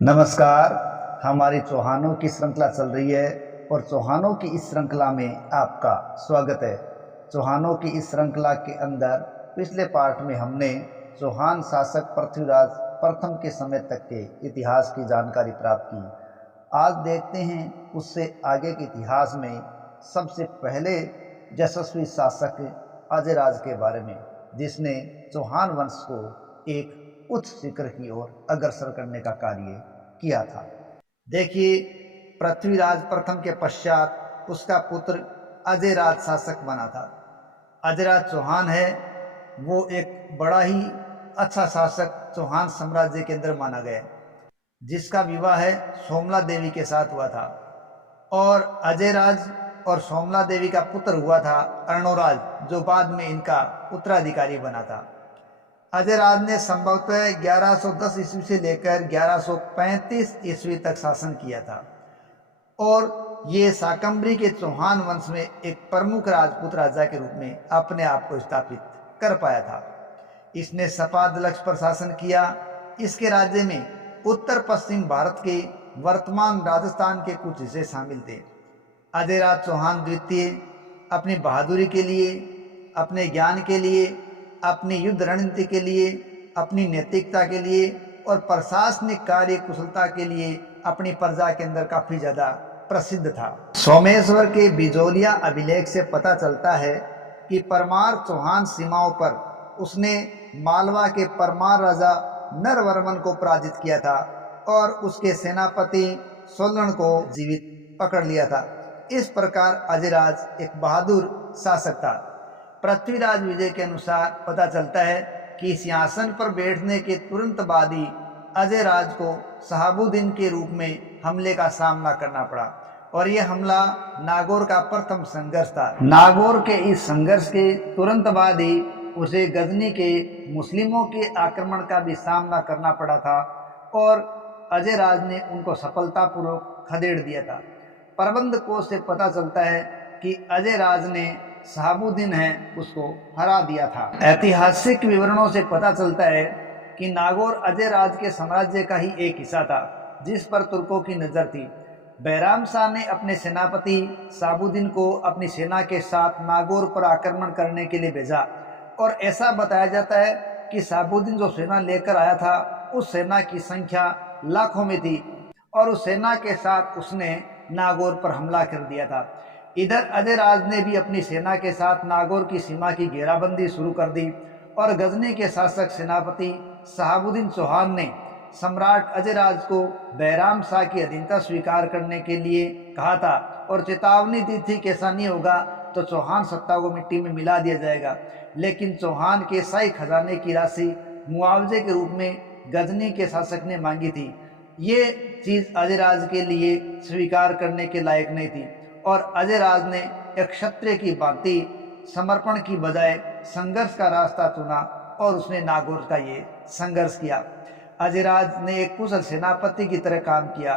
नमस्कार। हमारी चौहानों की श्रृंखला चल रही है और चौहानों की इस श्रृंखला में आपका स्वागत है। चौहानों की इस श्रृंखला के अंदर पिछले पार्ट में हमने चौहान शासक पृथ्वीराज प्रथम के समय तक के इतिहास की जानकारी प्राप्त की। आज देखते हैं उससे आगे के इतिहास में सबसे पहले यशस्वी शासक अजयराज के बारे में, जिसने चौहान वंश को एक उच्च शिखर की ओर अग्रसर करने का कार्य किया था। देखिए, पृथ्वीराज प्रथम के पश्चात उसका पुत्र अजयराज शासक बना था। अजयराज चौहान है, वो एक बड़ा ही अच्छा शासक चौहान साम्राज्य के अंदर माना गया, जिसका विवाह है सोमला देवी के साथ हुआ था। और अजयराज और सोमला देवी का पुत्र हुआ था अर्णोराज, जो बाद में इनका उत्तराधिकारी बना था। अजयराज ने संभवतः 1110 ईस्वी से लेकर 1135 ईस्वी तक शासन किया था और ये शाकंभरी के चौहान वंश में एक प्रमुख राजपूत राजा के रूप में अपने आप को स्थापित कर पाया था। इसने सपाद लक्ष्य पर शासन किया। इसके राज्य में उत्तर पश्चिम भारत के वर्तमान राजस्थान के कुछ हिस्से शामिल थे। अजयराज चौहान द्वितीय अपनी बहादुरी के लिए, अपने ज्ञान के लिए, अपनी युद्ध रणनीति के लिए, अपनी नैतिकता के लिए और प्रशासनिक कार्य कुशलता के लिए अपनी प्रजा के अंदर काफी ज्यादा प्रसिद्ध था। सोमेश्वर के बिजोलिया अभिलेख से पता चलता है कि परमार चौहान सीमाओं पर उसने मालवा के परमार राजा नरवर्मन को पराजित किया था और उसके सेनापति सोलन को जीवित पकड़ लिया था। इस प्रकार अजयराज एक बहादुर शासक था। पृथ्वीराज विजय के अनुसार पता चलता है कि सिंहासन पर बैठने के तुरंत बाद ही अजयराज को शहाबुद्दीन के रूप में हमले का सामना करना पड़ा और यह हमला नागौर का प्रथम संघर्ष था। नागौर के इस संघर्ष के तुरंत बाद ही उसे गजनी के मुस्लिमों के आक्रमण का भी सामना करना पड़ा था और अजयराज ने उनको सफलतापूर्वक खदेड़ दिया था। प्रबंध कोश से पता चलता है कि अजयराज ने शहाबुद्दीन है उसको हरा दिया था। ऐतिहासिक विवरणों से पता चलता है कि नागौर अजयराज के साम्राज्य का ही एक हिस्सा था, जिस पर तुर्कों की नजर थी। बैराम शाह ने अपने सेनापति शहाबुद्दीन को अपनी सेना के साथ नागौर पर आक्रमण करने के लिए भेजा और ऐसा बताया जाता है कि शहाबुद्दीन जो सेना लेकर आया था उस सेना की संख्या लाखों में थी और उस सेना के साथ उसने नागौर पर हमला कर दिया था। इधर अजयराज ने भी अपनी सेना के साथ नागौर की सीमा की घेराबंदी शुरू कर दी और गजनी के शासक सेनापति शहाबुद्दीन चौहान ने सम्राट अजयराज को बैराम शाह की अधीनता स्वीकार करने के लिए कहा था और चेतावनी दी थी कि ऐसा नहीं होगा तो चौहान सत्ता को मिट्टी में मिला दिया जाएगा। लेकिन चौहान के शाही खजाने की राशि मुआवजे के रूप में गजनी के शासक ने मांगी थी। ये चीज अजयराज के लिए स्वीकार करने के लायक नहीं थी और अजयराज ने एक क्षत्रिय की भांति समर्पण की बजाय संघर्ष का रास्ता चुना और उसने नागौर का ये संघर्ष किया। अजयराज ने एक कुशल सेनापति की तरह काम किया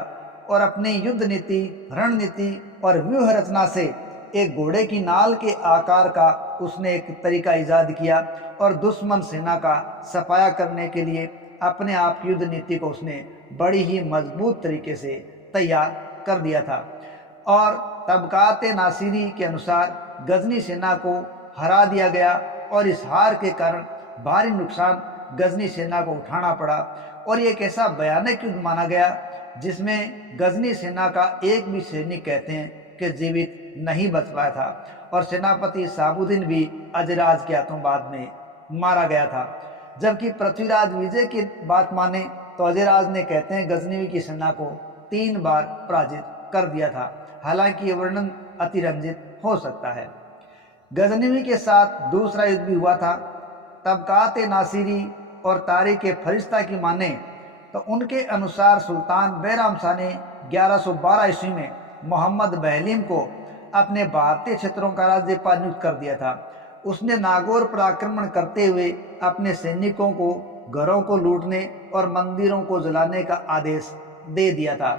और अपनी युद्ध नीति, रणनीति और व्यूह रचना से एक घोड़े की नाल के आकार का उसने एक तरीका ईजाद किया और दुश्मन सेना का सफाया करने के लिए अपने आप युद्ध नीति को उसने बड़ी ही मजबूत तरीके से तैयार कर दिया था। और तबकात नासिरी के अनुसार गजनी सेना को हरा दिया गया और इस हार के कारण भारी नुकसान गजनी सेना को उठाना पड़ा और ये एक ऐसा भयानक युद्ध माना गया जिसमें गजनी सेना का एक भी सैनिक कहते हैं कि जीवित नहीं बच पाया था और सेनापति शहाबुद्दीन भी अजयराज के हाथों बाद में मारा गया था। जबकि पृथ्वीराज विजय की बात माने तो अजयराज ने कहते हैं गजनी की सेना को 3 बार पराजित कर दिया था। हालांकि ये वर्णन अतिरंजित हो सकता है। गजनवी के साथ दूसरा युद्ध भी हुआ था। तबकात नासिरी और तारीख फरिश्ता की माने तो उनके अनुसार सुल्तान बैराम शाह ने 1112 ईस्वी में मोहम्मद बहलीम को अपने भारतीय क्षेत्रों का राज्यपाल नियुक्त कर दिया था। उसने नागौर पर आक्रमण करते हुए अपने सैनिकों को घरों को लूटने और मंदिरों को जलाने का आदेश दे दिया था।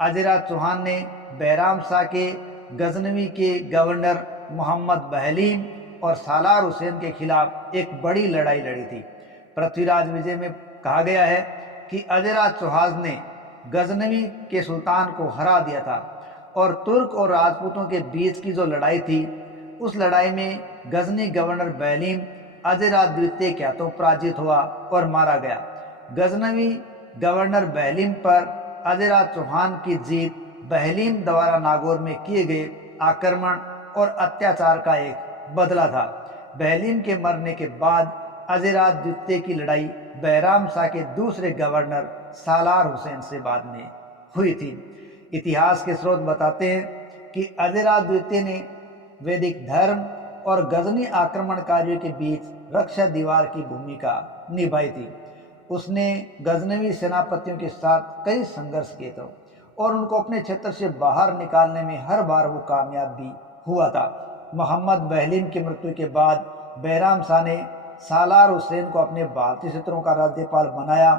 अजयराज चौहान ने बैराम शाह के गजनवी के गवर्नर मोहम्मद बहलीम और सालार हुसैन के खिलाफ एक बड़ी लड़ाई लड़ी थी। पृथ्वीराज विजय में कहा गया है कि अजयराज चौहान ने गजनवी के सुल्तान को हरा दिया था और तुर्क और राजपूतों के बीच की जो लड़ाई थी, उस लड़ाई में गजनी गवर्नर बहलीम अजयराज द्वितीय के हाथों पराजित हुआ और मारा गया। गजनवी गवर्नर बहलीम पर अजयराज चौहान की जीत बहलीम द्वारा नागौर में किए गए आक्रमण और अत्याचार का एक बदला था। बहलीम के मरने के बाद अजयराज द्वितीय की लड़ाई बैराम शाह के दूसरे गवर्नर सालार हुसैन से बाद में हुई थी। इतिहास के स्रोत बताते हैं कि अजयराज द्वितीय ने वैदिक धर्म और गजनी आक्रमणकारियों के बीच रक्षा दीवार की भूमिका निभाई थी। उसने गजनवी सेनापतियों के साथ कई संघर्ष किए थे और उनको अपने क्षेत्र से बाहर निकालने में हर बार वो कामयाब भी हुआ था। मोहम्मद बहलीम की मृत्यु के बाद बैराम शाह ने सालार हुसैन को अपने भारतीय क्षेत्रों का राज्यपाल बनाया,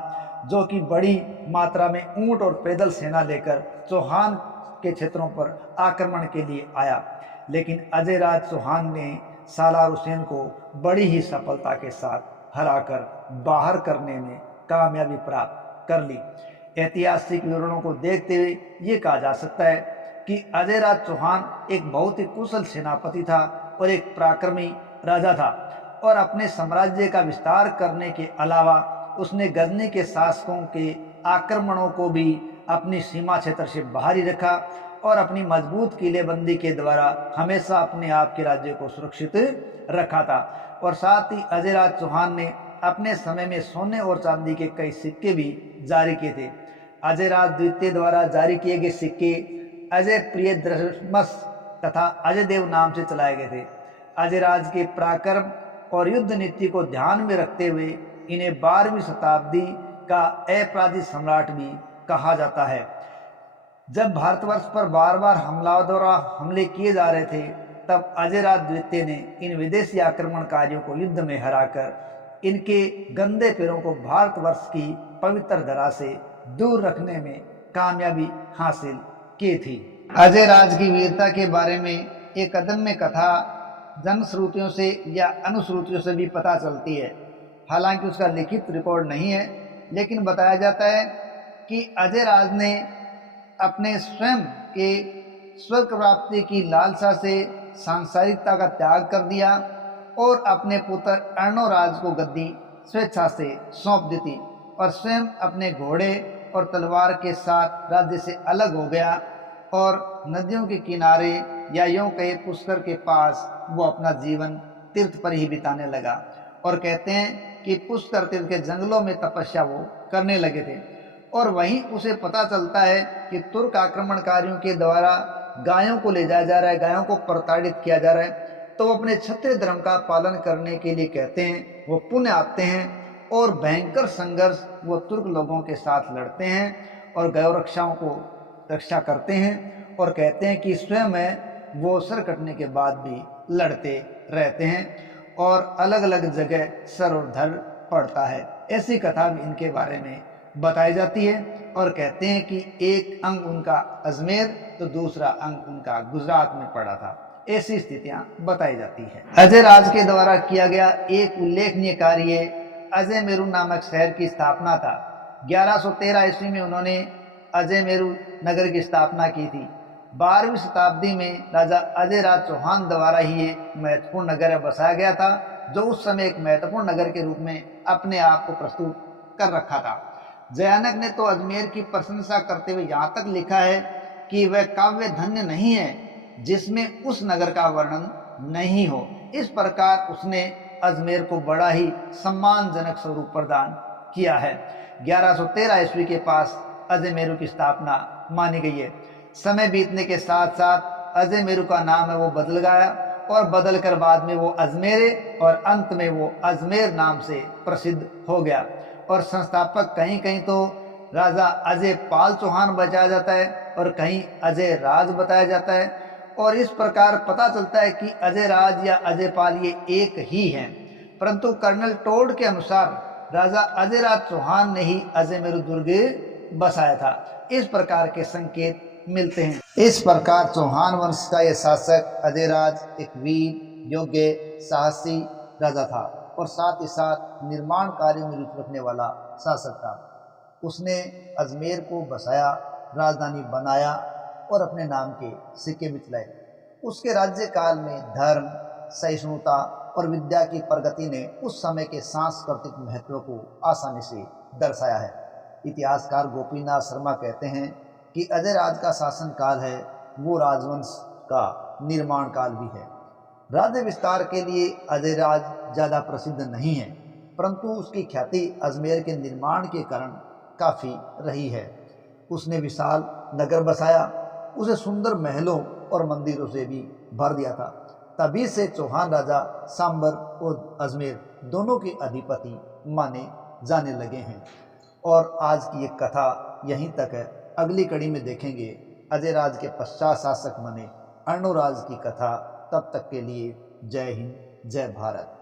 जो कि बड़ी मात्रा में ऊंट और पैदल सेना लेकर चौहान के क्षेत्रों पर आक्रमण के लिए आया। लेकिन अजयराज चौहान ने सालार हुसैन को बड़ी ही सफलता के साथ हराकर बाहर करने में कामयाबी प्राप्त कर ली। ऐतिहासिक विवरणों को देखते हुए ये कहा जा सकता है कि अजयराज चौहान एक बहुत ही कुशल सेनापति था और एक पराक्रमी राजा था और अपने साम्राज्य का विस्तार करने के अलावा उसने गजनी के शासकों के आक्रमणों को भी अपनी सीमा क्षेत्र से बाहर ही रखा और अपनी मजबूत किलेबंदी के द्वारा हमेशा अपने आप के राज्य को सुरक्षित रखा था। और साथ ही अजयराज चौहान ने अपने समय में सोने और चांदी के कई सिक्के भी जारी किए थे। अजयराज द्वितीय द्वारा जारी किए गए सिक्के अजय प्रियदर्शमस तथा अजय देव नाम से चलाए गए थे। अजयराज के पराक्रम और युद्ध नीति को ध्यान में रखते हुए इन्हें 12वीं शताब्दी का अपराजित सम्राट भी कहा जाता है। जब भारतवर्ष पर बार बार हमलावरों द्वारा हमले किए जा रहे थे, तब अजयराज द्वितीय ने इन विदेशी आक्रमणकारियों को युद्ध में हराकर इनके गंदे पैरों को भारतवर्ष की पवित्र धरा से दूर रखने में कामयाबी हासिल की थी। अजयराज की वीरता के बारे में एक अदम्य कथा जनश्रुतियों से या अनुश्रुतियों से भी पता चलती है। हालांकि उसका लिखित रिकॉर्ड नहीं है, लेकिन बताया जाता है कि अजयराज ने अपने स्वयं के स्वर्ग प्राप्ति की लालसा से सांसारिकता का त्याग कर दिया और अपने पुत्र अर्णोराज को गद्दी स्वेच्छा से सौंप दी थी और स्वयं अपने घोड़े और तलवार के साथ राज्य से अलग हो गया और नदियों के किनारे या यूं कहे पुष्कर के पास वो अपना जीवन तीर्थ पर ही बिताने लगा। और कहते हैं कि पुष्कर तीर्थ के जंगलों में तपस्या वो करने लगे थे। और वहीं उसे पता चलता है कि तुर्क आक्रमणकारियों के द्वारा गायों को ले जाया जा रहा है, गायों को प्रताड़ित किया जा रहा है। तो वो अपने क्षत्रिय धर्म का पालन करने के लिए कहते हैं, वो पुण्य आते हैं और भयंकर संघर्ष वो तुर्क लोगों के साथ लड़ते हैं और गौ रक्षाओं को रक्षा करते हैं और कहते हैं कि स्वयं वो सर कटने के बाद भी लड़ते रहते हैं और अलग अलग जगह सर और धड़ पड़ता है। ऐसी कथा भी इनके बारे में बताई जाती है और कहते हैं कि एक अंग उनका अजमेर तो दूसरा अंग उनका गुजरात में पड़ा था। ऐसी स्थितियां बताई जाती है। अजयराज के द्वारा किया गया एक उल्लेखनीय कार्य अजयमेरू नामक शहर की स्थापना था। 1113 ईस्वी में उन्होंने अजयमेरू नगर की स्थापना की थी। 12वीं शताब्दी में राजा अजयराज चौहान द्वारा ही ये महत्वपूर्ण नगर बसाया गया था, जो उस समय एक महत्वपूर्ण नगर के रूप में अपने आप को प्रस्तुत कर रखा था। जयानक ने तो अजमेर की प्रशंसा करते हुए यहाँ तक लिखा है कि वह काव्य धन्य नहीं है जिसमें उस नगर का वर्णन नहीं हो। इस प्रकार उसने अजमेर को बड़ा ही सम्मानजनक स्वरूप प्रदान किया है। 1113 ईस्वी के पास अजयमेरू की स्थापना मानी गई है। समय बीतने के साथ साथ अजयमेरू का नाम है वो बदल गया और बदल कर बाद में वो अजमेरे और अंत में वो अजमेर नाम से प्रसिद्ध हो गया। और संस्थापक कहीं कहीं तो राजा अजय पाल चौहान बताया जाता है और कहीं अजय राज बताया जाता है। और इस प्रकार पता चलता है कि अजय राज या अजय पाल ये एक ही हैं, परंतु कर्नल टोड के अनुसार राजा अजयराज चौहान ने ही अजयमेरू दुर्ग बसाया था। इस प्रकार के संकेत मिलते हैं। इस प्रकार चौहान वंश का यह शासक अजयराज एक वीर, योग्य, साहसी राजा था और साथ ही साथ निर्माण कार्य में रुचि रखने वाला शासक था। उसने अजमेर को बसाया, राजधानी बनाया और अपने नाम के सिक्के बिचलाए। उसके राज्यकाल में धर्म, सहिष्णुता और विद्या की प्रगति ने उस समय के सांस्कृतिक महत्व को आसानी से दर्शाया है। इतिहासकार गोपीनाथ शर्मा कहते हैं कि अजयराज का शासनकाल है वो राजवंश का निर्माण काल भी है। राज्य विस्तार के लिए अजयराज ज़्यादा प्रसिद्ध नहीं है, परंतु उसकी ख्याति अजमेर के निर्माण के कारण काफ़ी रही है। उसने विशाल नगर बसाया, उसे सुंदर महलों और मंदिरों से भी भर दिया था। तभी से चौहान राजा सांबर और अजमेर दोनों के अधिपति माने जाने लगे हैं। और आज की ये कथा यहीं तक है। अगली कड़ी में देखेंगे अजयराज के पश्चात शासक बने अर्णोराज की कथा। तब तक के लिए जय हिंद, जय भारत।